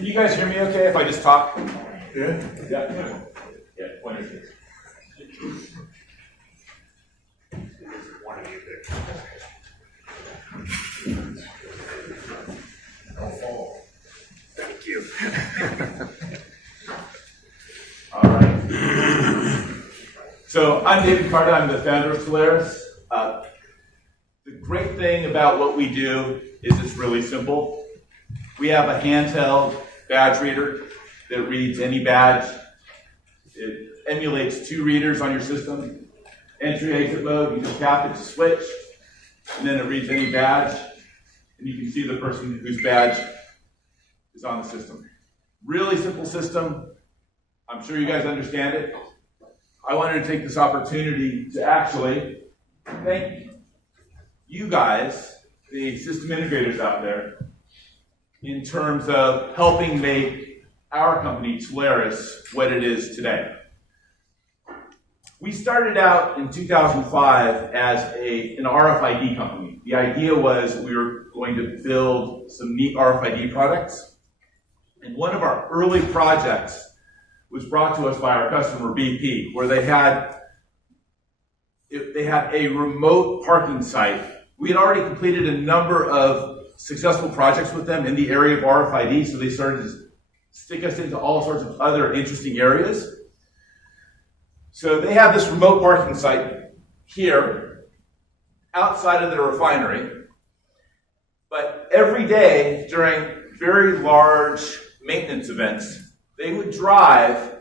Can you guys hear me okay if I just talk? Yeah. Yeah. Yeah, pointers. Thank you. All right. So I'm David Carta. I'm the founder of Telaeris. The great thing about what we do is it's really simple. We have a handheld badge reader that reads any badge. It emulates 2 readers on your system. Entry, exit mode, you just tap it to switch, and then it reads any badge, and you can see the person whose badge is on the system. Really simple system. I'm sure you guys understand it. I wanted to take this opportunity to actually thank you guys, the system integrators out there, in terms of helping make our company, Telaeris, what it is today. We started out in 2005 as an RFID company. The idea was we were going to build some neat RFID products. And one of our early projects was brought to us by our customer BP, where they had a remote parking site. We had already completed a number of successful projects with them in the area of RFID, so they started to stick us into all sorts of other interesting areas. So they have this remote parking site here outside of their refinery, but every day during very large maintenance events, they would drive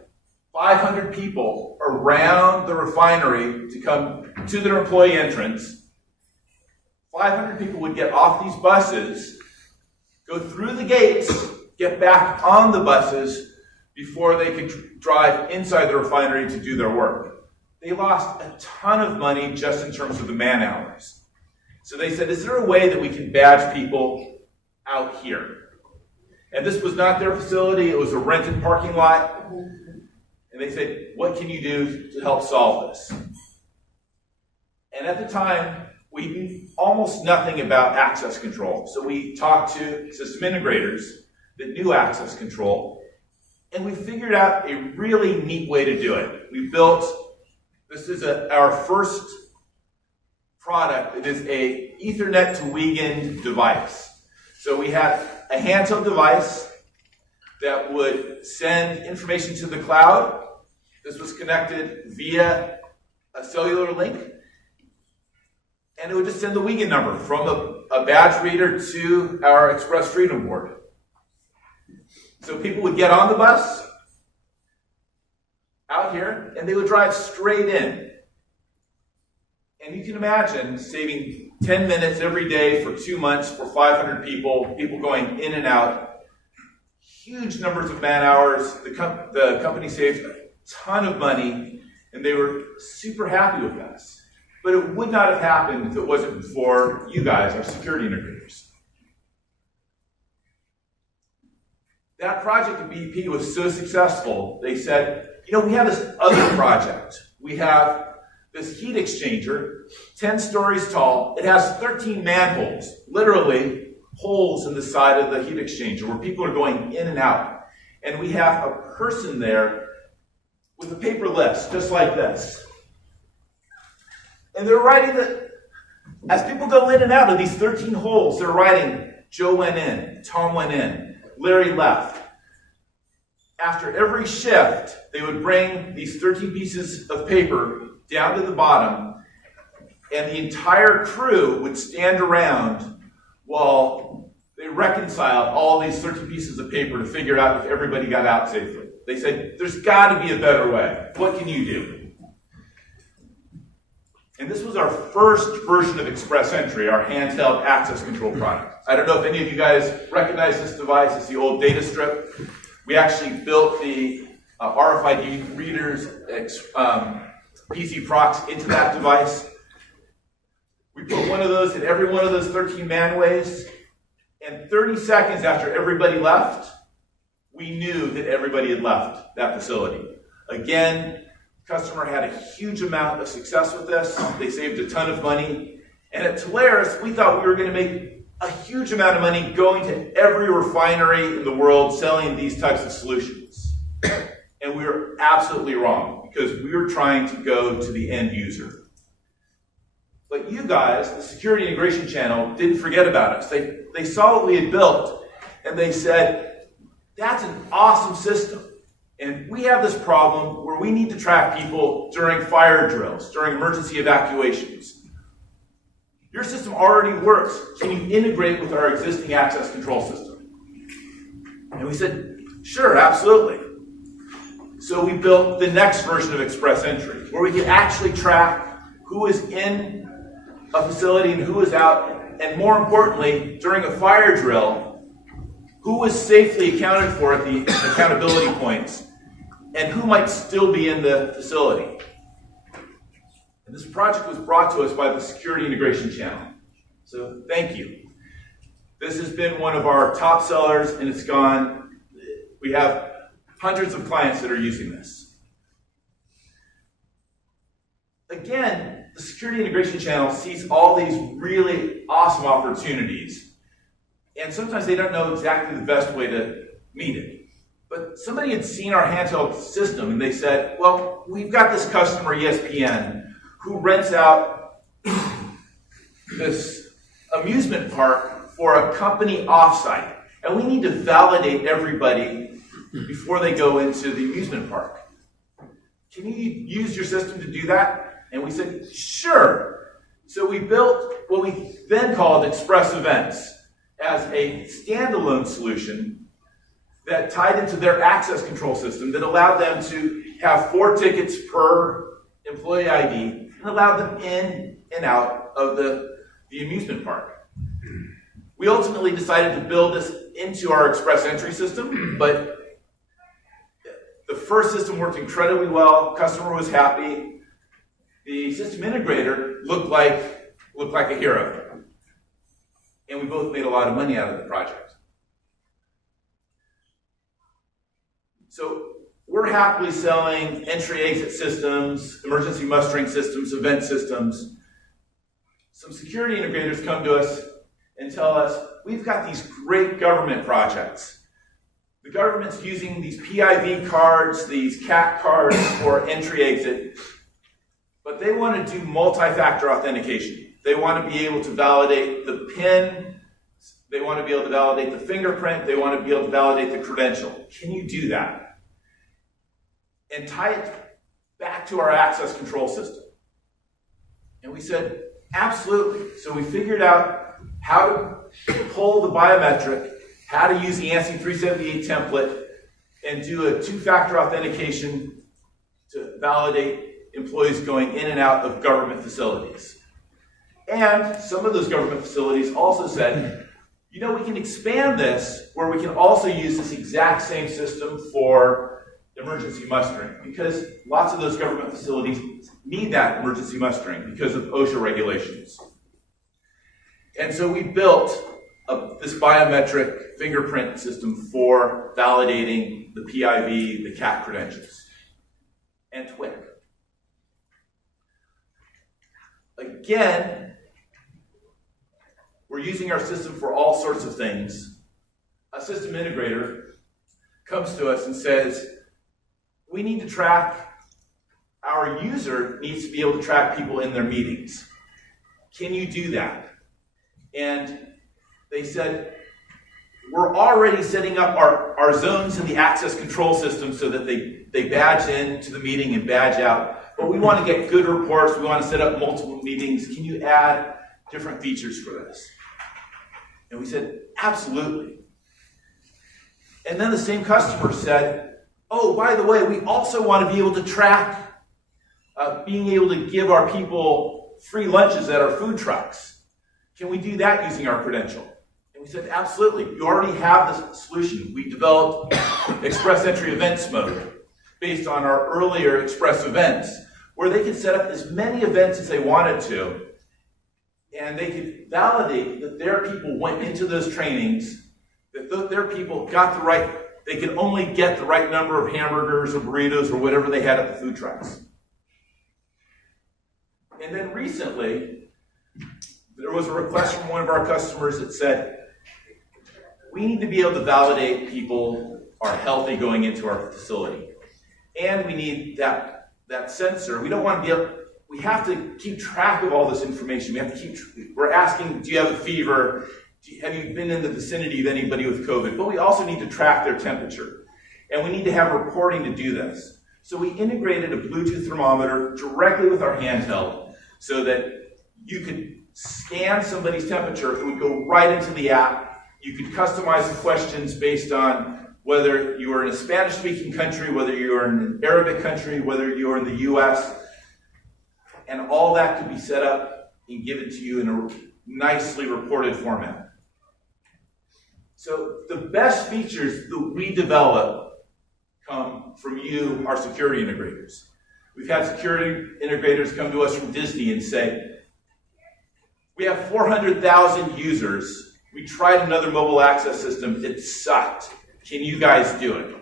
500 people around the refinery to come to their employee entrance. 500 people would get off these buses, go through the gates, get back on the buses before they could drive inside the refinery to do their work. They lost a ton of money just in terms of the man hours. So they said, is there a way that we can badge people out here? And this was not their facility, it was a rented parking lot. And they said, what can you do to help solve this? And at the time, we knew almost nothing about access control. So we talked to system integrators that knew access control, and we figured out a really neat way to do it. We built, this is our first product. It is a Ethernet to Wiegand device. So we had a handheld device that would send information to the cloud. This was connected via a cellular link. And it would just send the Wiegand number from a badge reader to our Express Freedom board. So people would get on the bus out here, and they would drive straight in. And you can imagine saving 10 minutes every day for 2 months for 500 people going in and out. Huge numbers of man hours. The company saved a ton of money, and they were super happy with us. But it would not have happened if it wasn't for you guys, our security integrators. That project at BP was so successful, they said, we have this other project. We have this heat exchanger, 10 stories tall. It has 13 manholes, literally holes in the side of the heat exchanger where people are going in and out. And we have a person there with a paper list, just like this. And they're writing that, as people go in and out of these 13 holes, they're writing, Joe went in, Tom went in, Larry left. After every shift, they would bring these 13 pieces of paper down to the bottom, and the entire crew would stand around while they reconciled all these 13 pieces of paper to figure out if everybody got out safely. They said, there's got to be a better way. What can you do? And this was our first version of XPressEntry, our handheld access control product. I don't know if any of you guys recognize this device. It's the old data strip. We actually built the RFID readers, PC procs into that device. We put one of those in every one of those 13 manways, and 30 seconds after everybody left, we knew that everybody had left that facility. Again, customer had a huge amount of success with this. They saved a ton of money. And at Telaeris, we thought we were going to make a huge amount of money going to every refinery in the world selling these types of solutions. And we were absolutely wrong, because we were trying to go to the end user. But you guys, the security integration channel, didn't forget about us. They saw what we had built, and they said, that's an awesome system. And we have this problem where we need to track people during fire drills, during emergency evacuations. Your system already works. Can you integrate with our existing access control system? And we said, sure, absolutely. So we built the next version of XPressEntry, where we can actually track who is in a facility and who is out, and more importantly, during a fire drill, who was safely accounted for at the accountability points, and who might still be in the facility. And this project was brought to us by the Security Integration Channel. So thank you. This has been one of our top sellers, and it's gone. We have hundreds of clients that are using this. Again, the Security Integration Channel sees all these really awesome opportunities, and sometimes they don't know exactly the best way to meet it. But somebody had seen our handheld system, and they said, well, we've got this customer, ESPN, who rents out this amusement park for a company offsite, and we need to validate everybody before they go into the amusement park. Can you use your system to do that? And we said, sure. So we built what we then called Express Events as a standalone solution that tied into their access control system that allowed them to have 4 tickets per employee ID and allowed them in and out of the amusement park. We ultimately decided to build this into our XPressEntry system, but the first system worked incredibly well. Customer was happy. The system integrator looked like a hero. And we both made a lot of money out of the project. So we're happily selling entry-exit systems, emergency mustering systems, event systems. Some security integrators come to us and tell us, we've got these great government projects. The government's using these PIV cards, these CAT cards for entry-exit, but they want to do multi-factor authentication. They want to be able to validate the PIN, they want to be able to validate the fingerprint, they want to be able to validate the credential. Can you do that? And tie it back to our access control system. And we said, absolutely. So we figured out how to pull the biometric, how to use the ANSI 378 template, and do a 2-factor authentication to validate employees going in and out of government facilities. And some of those government facilities also said, you know, we can expand this where we can also use this exact same system for emergency mustering, because lots of those government facilities need that emergency mustering because of OSHA regulations. And so we built this biometric fingerprint system for validating the PIV, the CAT credentials, and TWIC. Again, we're using our system for all sorts of things. A system integrator comes to us and says, we need to track, our user needs to be able to track people in their meetings. Can you do that? And they said, we're already setting up our zones in the access control system so that they badge in to the meeting and badge out. But we want to get good reports. We want to set up multiple meetings. Can you add different features for this? And we said, absolutely. And then the same customer said, oh, by the way, we also want to be able to track being able to give our people free lunches at our food trucks. Can we do that using our credential? And we said, absolutely. You already have this solution. We developed XPressEntry Events Mode based on our earlier Express Events, where they could set up as many events as they wanted to, and they could validate that their people went into those trainings, that their people got the right, they could only get the right number of hamburgers or burritos or whatever they had at the food trucks. And then recently, There was a request from one of our customers that said, we need to be able to validate people are healthy going into our facility. And we need that sensor. We don't want to be able, we have to keep track of all this information. We're asking, do you have a fever? Have you been in the vicinity of anybody with COVID? But we also need to track their temperature. And we need to have reporting to do this. So we integrated a Bluetooth thermometer directly with our handheld so that you could scan somebody's temperature. It would go right into the app. You could customize the questions based on whether you are in a Spanish-speaking country, whether you are in an Arabic country, whether you are in the US. And all that could be set up and given to you in a nicely reported format. So the best features that we develop come from you, our security integrators. We've had security integrators come to us from Disney and say, we have 400,000 users. We tried another mobile access system. It sucked. Can you guys do it?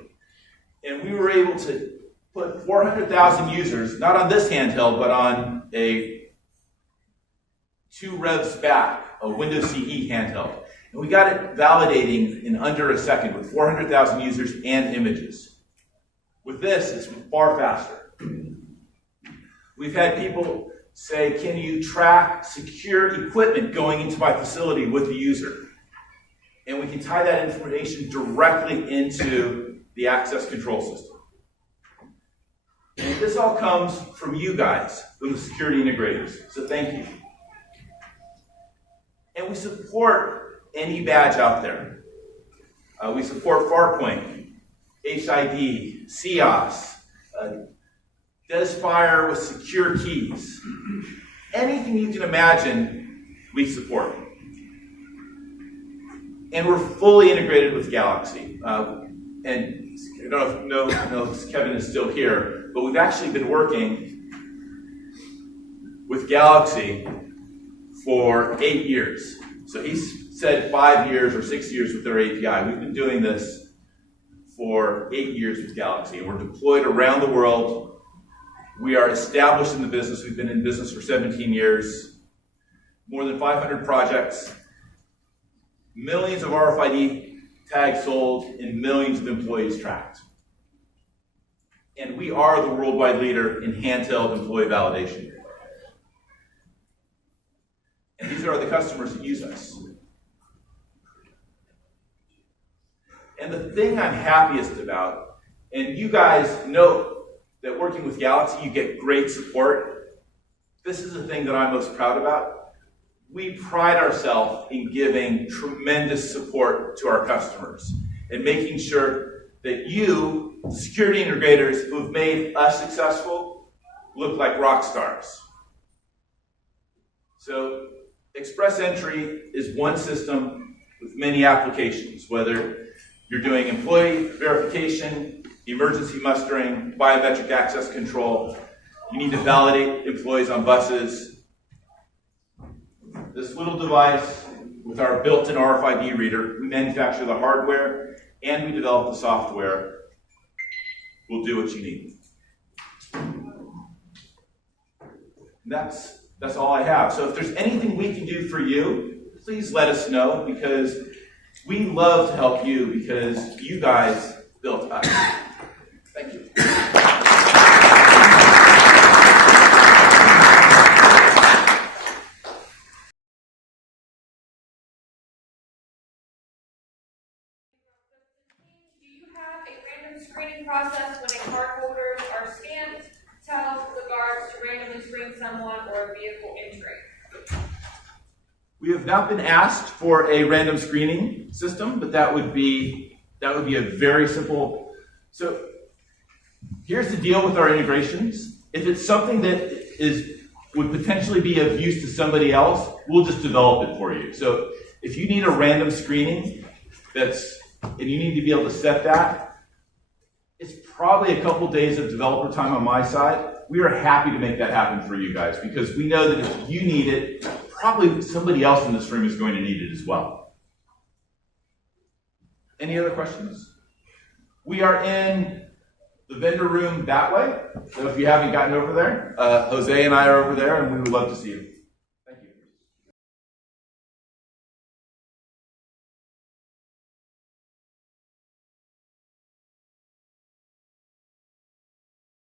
And we were able to put 400,000 users, not on this handheld, but on a 2 revs back, a Windows CE handheld. And we got it validating in under a second with 400,000 users and images. With this, it's far faster. We've had people say, can you track secure equipment going into my facility with the user? And we can tie that information directly into the access control system. And this all comes from you guys, from the security integrators. So thank you. And we support any badge out there. We support Farpoint, HID, CIOS, Desfire with secure keys. Anything you can imagine, we support. And we're fully integrated with Galaxy. And I don't know if Kevin is still here, but we've actually been working with Galaxy for 8 years. So he's said 5 years or 6 years with their API. We've been doing this for 8 years with Galaxy, and we're deployed around the world. We are established in the business. We've been in business for 17 years, more than 500 projects, millions of RFID tags sold, and millions of employees tracked. And we are the worldwide leader in handheld employee validation. And these are the customers that use us. And the thing I'm happiest about, and you guys know that working with Galaxy, you get great support. This is the thing that I'm most proud about. We pride ourselves in giving tremendous support to our customers and making sure that you, security integrators who have made us successful, look like rock stars. So XPressEntry is one system with many applications, whether you're doing employee verification, emergency mustering, biometric access control. You need to validate employees on buses. This little device with our built-in RFID reader, we manufacture the hardware and we develop the software, will do what you need. That's all I have. So if there's anything we can do for you, please let us know, because we love to help you, because you guys built us. Thank you. Do you have a random screening process when a card holders are scanned? Tell the guards to randomly screen someone or a vehicle entry. We have not been asked for a random screening system, but that would be a very simple. So here's the deal with our integrations. If it's something that would potentially be of use to somebody else, we'll just develop it for you. So if you need a random screening and you need to be able to set that, it's probably a couple days of developer time on my side. We are happy to make that happen for you guys, because we know that if you need it, probably somebody else in this room is going to need it as well. Any other questions? We are in the vendor room that way, so if you haven't gotten over there, Jose and I are over there, and we would love to see you.